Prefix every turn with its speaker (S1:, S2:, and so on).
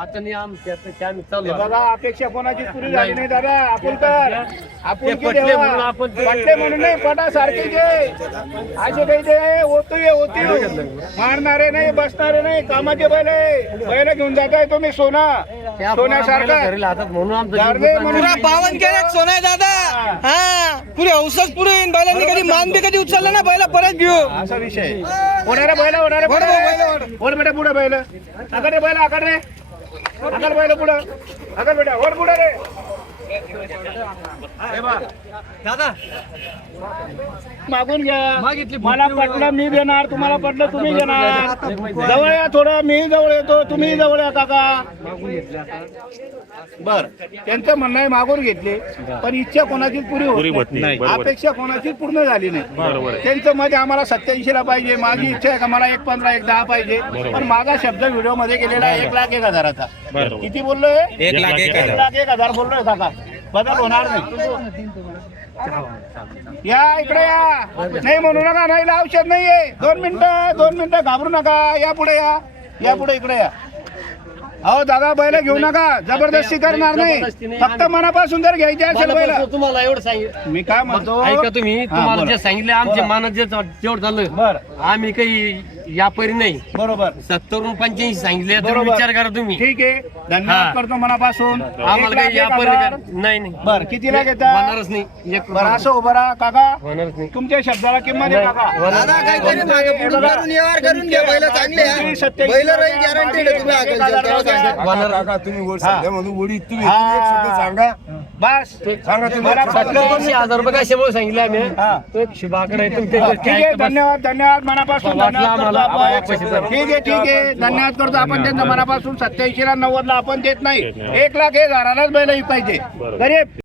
S1: आता नाही आमच्या आम्ही चाललो.
S2: बघा अपेक्षा कोणाची पुरी झाली नाही दादा. आपण तर आपण
S1: ते पटले म्हणून आपण ते-
S2: पटले म्हणून नाही, पटासारखे जे असे काही ते होतोय मारणारे नाही, बसणारे नाही, कामाचे बैल घेऊन जाताय तुम्ही सोना
S1: त्या
S2: सोन्यासारखा
S1: घरी राहतात म्हणून आमचं
S2: गारवे
S1: जीव
S2: म्हणून-
S1: गुतला.
S3: पुरा 52 कॅरेट सोनं आहे दादा. हा पुरे हौसच पुरे येईन. बैलांनी कधी मान बी कधी उचलला ना बैला परत घेऊ.
S2: असा विषय होणारे बैल होणारे
S3: ओढ
S2: ओढ बेटा पुढे बैल आकड रे बैल आकड रे आकड बैल पुढं आकड बेटा ओढ पुढे रे.
S1: दादा
S2: मागून घ्या.
S1: मागितली.
S2: मला पटलं मी देणार, तुम्हाला पटलं तुम्ही देणार. जवळ या थोडं, मी जवळ येतो, तुम्ही जवळ या काका. बर त्यांचं म्हणणं आहे मागून घेतले, पण इच्छा कोणाचीच पुरी होत नाही, अपेक्षा कोणाचीच पूर्ण झाली नाही. त्यांचं मत आम्हाला 87 ला पाहिजे, माझी इच्छा आहे का मला 1.15 1.10 पाहिजे, पण माझा शब्द व्हिडिओ मध्ये गेलेला आहे 1,01,000चा. किती बोललोय? 1,01,000 बोललोय काका. बदल होणार नाही. या इकडे या, नाही म्हणू नका, नाही औषध नाहीये. 2 मिनिटं घाबरू नका. या पुढे या पुढे इकडे या. अहो दादा बैल घेऊ नका, जबरदस्ती करणार नाही, फक्त मनापासून जर घ्यायचे असेल बैल.
S1: तुम्हाला एवढं सांगितलं.
S2: मी काय म्हणतो
S1: ऐका तुम्ही,
S2: हा,
S1: तुम्हाला
S2: बोला.
S1: जे सांगितले आमच्या मनात जेवढं झालं,
S2: बर
S1: आम्ही काही यापरी नाही.
S2: बरोबर
S1: 70 85 सांगितले तर
S2: बरोबर.
S1: विचार करा तुम्ही.
S2: ठीक आहे, धन्यवाद
S1: हा.
S2: करतो मनापासून.
S1: आम्हाला काही यापरी
S2: 1,01,000.
S1: नाही नाही
S2: बर कितीला घेता?
S1: होणारच नाही. एक
S2: बरं असं उभं राहा काका,
S1: होणारच नाही.
S2: तुमच्या शब्दाला किंमत आहे काका.
S3: दादा काहीतरी मागे पुढे करून व्यवहार करून घ्या. बैल चांगले आहे. बैल राहील गॅरंटेड आहे. तुम्ही आगे जाल तेव्हा सांगा.
S4: काका तुम्ही वर
S2: हा.
S4: सध्या म्हणून वडी तुम्ही
S2: हा.
S4: तुम्ही एक शब्द सांगा.
S2: बस
S4: सांगा तुम्ही
S2: मला
S4: एक शब्द.
S2: पटलं.
S1: 70,000 रुपये कशामुळे सांगितले आम्ही?
S2: हा.
S1: तो एक शुभाकडे आहे तुमच्या
S2: ठीक आहे, धन्यवाद मनापासून
S1: वाटलं
S2: धन्यवाद करतो
S1: आम्हाला,
S2: आपण.
S1: आम्हाला पैसे द्या.
S2: ठीक आहे धन्यवाद करतो आपण त्यांच्या मनापासून. 87 ला 90 ला आपण देत नाही. 1,01,000लाच बैल पाहिजे गरीब.